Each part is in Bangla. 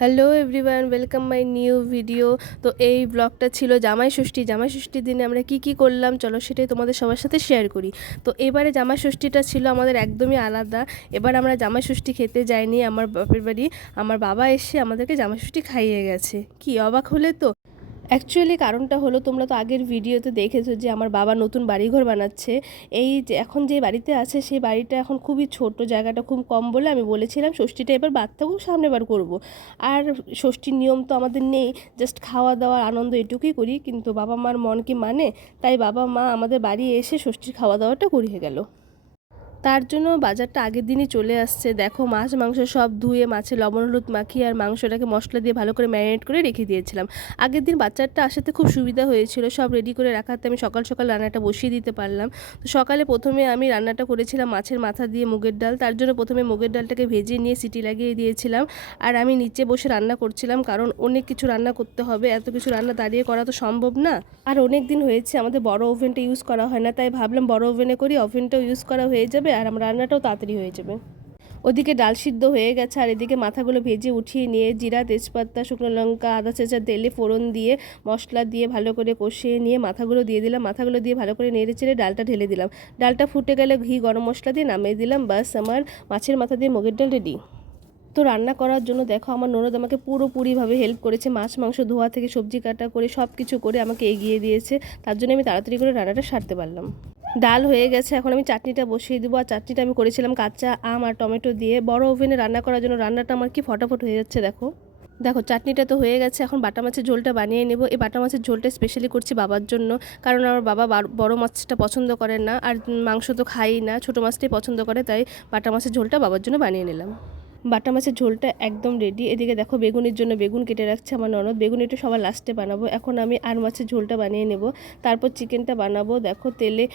Hello everyone, welcome my new video. তো এই ব্লগটা ছিল জামাই ষষ্ঠীর দিনে আমরা কি করলাম, চলো সেটাই তোমাদের সবার সাথে শেয়ার করি। তো এবারে জামাই ষষ্ঠীটা ছিল আমাদের একদমই আলাদা। এবার আমরা জামাই ষষ্ঠী খেতে যাইনি আমার বাপের বাড়ি, আমার বাবা এসে আমাদেরকে জামাই ষষ্ঠী খাইয়ে গেছে। কি অবাক হলে তো। অ্যাকচুয়ালি কারণটা হলো, তোমরা তো আগের ভিডিওতে দেখেছো যে আমার বাবা নতুন বাড়িঘর বানাচ্ছে। এই যে এখন যে বাড়িতে আছে সেই বাড়িটা এখন খুবই ছোট, জায়গাটা খুব কম বলে আমি বলেছিলাম ষষ্ঠীটা এবার বাদ থাকুক, সামনে বার করবো। আর ষষ্ঠীর নিয়ম তো আমাদের নেই, জাস্ট খাওয়া দাওয়া আনন্দ এটুকুই করি, কিন্তু বাবা মার মন কি মানে, তাই বাবা মা আমাদের বাড়ি এসে ষষ্ঠীর খাওয়া দাওয়াটা করিয়ে গেল। তার জন্য বাজারটা আগের দিনই চলে আসছে। দেখো মাছ মাংস সব ধুয়ে মাছে লবণ হলুদ মাখিয়ে আর মাংসটাকে মশলা দিয়ে ভালো করে ম্যারিনেট করে রেখে দিয়েছিলাম। আগের দিন বাচ্চাটা আসাতে খুব সুবিধা হয়েছিল, সব রেডি করে রাখাতে আমি সকাল সকাল রান্নাটা বসিয়ে দিতে পারলাম। তো সকালে প্রথমে আমি রান্নাটা করেছিলাম মাছের মাথা দিয়ে মুগের ডাল। তার জন্য প্রথমে মুগের ডালটাকে ভেজে নিয়ে সিটি লাগিয়ে দিয়েছিলাম। আর আমি নিচে বসে রান্না করছিলাম, কারণ অনেক কিছু রান্না করতে হবে, এত কিছু রান্না দাঁড়িয়ে করা তো সম্ভব না। আর অনেক দিন হয়েছে আমাদের বড় ওভেনটা ইউজ করা হয় না, তাই ভাবলাম বড় ওভেনে করি, ওভেনটাও ইউজ করা হয়ে যাবে আর আমার রান্নাটাও তাড়াতাড়ি হয়ে যাবে। ওদিকে ডাল সিদ্ধ হয়ে গেছে আর এদিকে মাথাগুলো ভেজে উঠিয়ে নিয়ে জিরা তেজপাতা শুকনো লঙ্কা আদা চেঁচা তেলে ফোড়ন দিয়ে মশলা দিয়ে ভালো করে কষিয়ে নিয়ে মাথাগুলো দিয়ে দিলাম। মাথাগুলো দিয়ে ভালো করে নেড়ে চেড়ে ডালটা ঢেলে দিলাম। ডালটা ফুটে গেলে ঘি গরম মশলা দিয়ে নামিয়ে দিলাম। বাস আমার মাছের মাথা দিয়ে মুগের ডাল রেডি। তো রান্না করার জন্য দেখো আমার ননদ আমাকে পুরোপুরিভাবে হেল্প করেছে, মাছ মাংস ধোয়া থেকে সবজি কাটা করে সব কিছু করে আমাকে এগিয়ে দিয়েছে। তার জন্য আমি তাড়াতাড়ি করে রান্নাটা সারতে পারলাম। ডাল হয়ে গেছে, এখন আমি চাটনিটা বসিয়ে দেবো। আর চাটনিটা আমি করেছিলাম কাঁচা আম আর টমেটো দিয়ে। বড় ওভেনে রান্না করার জন্য রান্নাটা আমার কি ফটাফট হয়ে যাচ্ছে। দেখো দেখো চাটনিটা তো হয়ে গেছে, এখন বাটা মাছের ঝোলটা বানিয়ে নেব। এই বাটা মাছের ঝোলটা স্পেশালি করছি বাবার জন্য, কারণ আমার বাবা বড় মাছটা পছন্দ করেন না, আর মাংস তো খাই না, ছোটো মাছটাই পছন্দ করে, তাই বাটা মাছের ঝোলটা বাবার জন্য বানিয়ে নিলাম। বাটা মাছের ঝোলটা একদম রেডি। এদিকে দেখো বেগুনের জন্য বেগুন কেটে রাখছে আমার ননদ। বেগুন একটু সবার লাস্টে বানাবো। এখন আমি আর মাছের ঝোলটা বানিয়ে নেব, তারপর চিকেনটা বানাবো। দেখো তেলে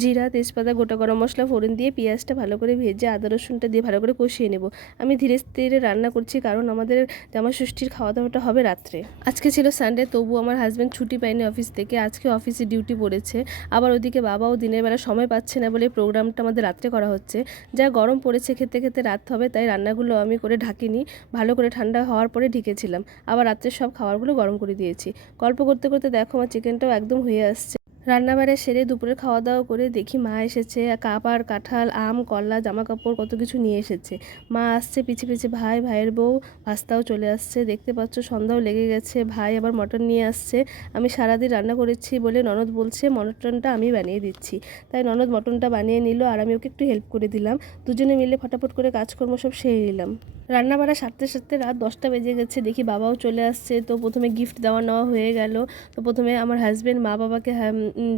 জিরা তেজপাতা গোটা গরম মশলা ফোড়ন দিয়ে পেঁয়াজটা ভালো করে ভেজে আদা রসুনটা দিয়ে ভালো করে কষিয়ে নেব। আমি ধীরে ধীরে রান্না করছি, কারণ আমাদের জামাই ষষ্ঠীর খাওয়া দাওয়াটা হবে রাত্রে। আজকে ছিল সানডে, তবু আমার হাজব্যান্ড ছুটি পায়নি অফিস থেকে, আজকে অফিসে ডিউটি পড়েছে। আবার ওদিকে বাবাও দিনের বেলা সময় পাচ্ছে না বলে প্রোগ্রামটা আমাদের রাত্রে করা হচ্ছে। যা গরম পড়েছে, খেতে খেতে রাত হবে, তাই রান্নাগুলো আমি করে ঢাকিনি, ভালো করে ঠান্ডা হওয়ার পরে ঢেকেছিলাম। আবার রাত্রে সব খাবারগুলো গরম করে দিয়েছি। গল্প করতে করতে দেখো আমার চিকেনটাও একদম হয়ে আসছে। রান্নাবাড়া সেরে দুপুরে খাওয়া দাওয়া করে দেখি মা এসেছে, কাপার কাঁঠাল আম কলা জামা কাপড় কত কিছু নিয়ে এসেছে। মা আসছে পিছে পিছে, ভাইয়ের বউ ভাস্তাও চলে আসছে। দেখতে পাচ্ছ সন্ধ্যাও লেগে গেছে, ভাই আবার মটন নিয়ে আসছে। আমি সারাদিন রান্না করেছি বলে ননদ বলছে মটনটা আমি বানিয়ে দিচ্ছি, তাই ননদ মটনটা বানিয়ে নিল আর আমি ওকে একটু হেল্প করে দিলাম। দুজনে মিলে ফটাফট করে কাজকর্ম সব সেরে নিলাম। রান্নাবাড়া সারতে সারতে রাত 10টা বেজে গেছে, দেখি বাবাও চলে আসছে। তো প্রথমে গিফট দেওয়া নেওয়া হয়ে গেল। তো প্রথমে আমার হাজব্যান্ড মা বাবাকে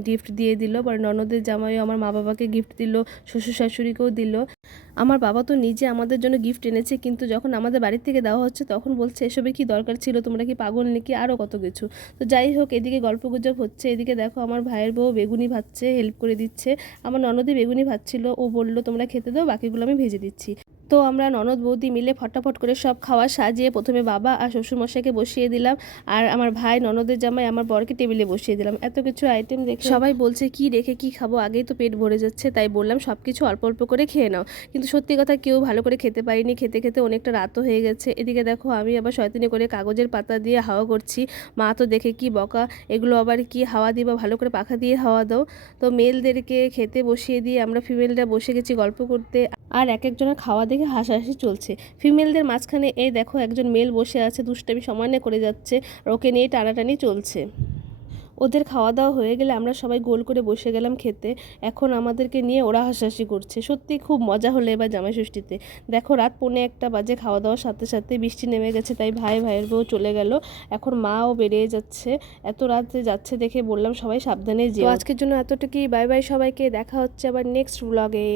গিফট দিয়ে দিল, পরে ননদের জামাইও আমার মা বাবাকে গিফট দিল, শ্বশুর শাশুড়িকেও দিল। আমার বাবা তো নিজে আমাদের জন্য গিফট এনেছে, কিন্তু যখন আমাদের বাড়ির থেকে দেওয়া হচ্ছে তখন বলছে এসবে কি দরকার ছিল, তোমরা কি পাগল নাকি, আরও কত কিছু। তো যাই হোক, এদিকে গল্পগুজব হচ্ছে, এদিকে দেখো আমার ভাইয়ের বউ বেগুনি ভাজছে, হেল্প করে দিচ্ছে। আমার ননদই বেগুনি ভাজছিল, ও বললো তোমরা খেতে দাও, বাকিগুলো আমি ভেজে দিচ্ছি। তো আমরা ননদ বৌদি মিলে ফটাফট করে সব খাওয়া সাজিয়ে প্রথমে বাবা আর শ্বশুরমশাইকে বসিয়ে দিলাম, আর আমার ভাই ননদের জামাই আমার বরকে টেবিলে বসিয়ে দিলাম। এত কিছু আইটেম দেখে সবাই বলছে কি রেখে কি খাবো, আগেই তো পেট ভরে যাচ্ছে, তাই বললাম সব কিছু অল্প অল্প করে খেয়ে নাও। কিন্তু সত্যি কথা কেউ ভালো করে খেতে পারিনি, খেতে খেতে অনেকটা রাতও হয়ে গেছে। এদিকে দেখো আমি আবার শয়তানি করে কাগজের পাতা দিয়ে হাওয়া করছি। মা তো দেখে কি বকা, এগুলো আবার কি হাওয়া দিবা, ভালো করে পাখা দিয়ে হাওয়া দাও। তো মেলদেরকে খেতে বসিয়ে দিয়ে আমরা ফিমেলরা বসে গেছি গল্প করতে, আর এক একজনের খাওয়া দেখে হাসাহাসি চলছে। ফিমেলদের মাঝখানে এই দেখো একজন মেল বসে আছে, দুষ্টামি সমানে করে যাচ্ছে, আর ওকে নিয়ে টানাটানি চলছে। ওদের খাওয়া দাওয়া হয়ে গেলে আমরা সবাই গোল করে বসে গেলাম খেতে। এখন আমাদেরকে নিয়ে ওরা হাসাহাসি করছে। সত্যি খুব মজা হলো এবার জামাই ষষ্ঠীতে। দেখো রাত 1:45 বাজে, খাওয়া দাওয়ার সাথে সাথে বৃষ্টি নেমে গেছে, তাই ভাইয়ের বউ চলে গেল। এখন মাও বেরিয়ে যাচ্ছে, এত রাতে যাচ্ছে দেখে বললাম সবাই সাবধানে যেও। আজকের জন্য এতটুকুই, বাই বাই সবাইকে, দেখা হচ্ছে আবার নেক্সট ব্লগে।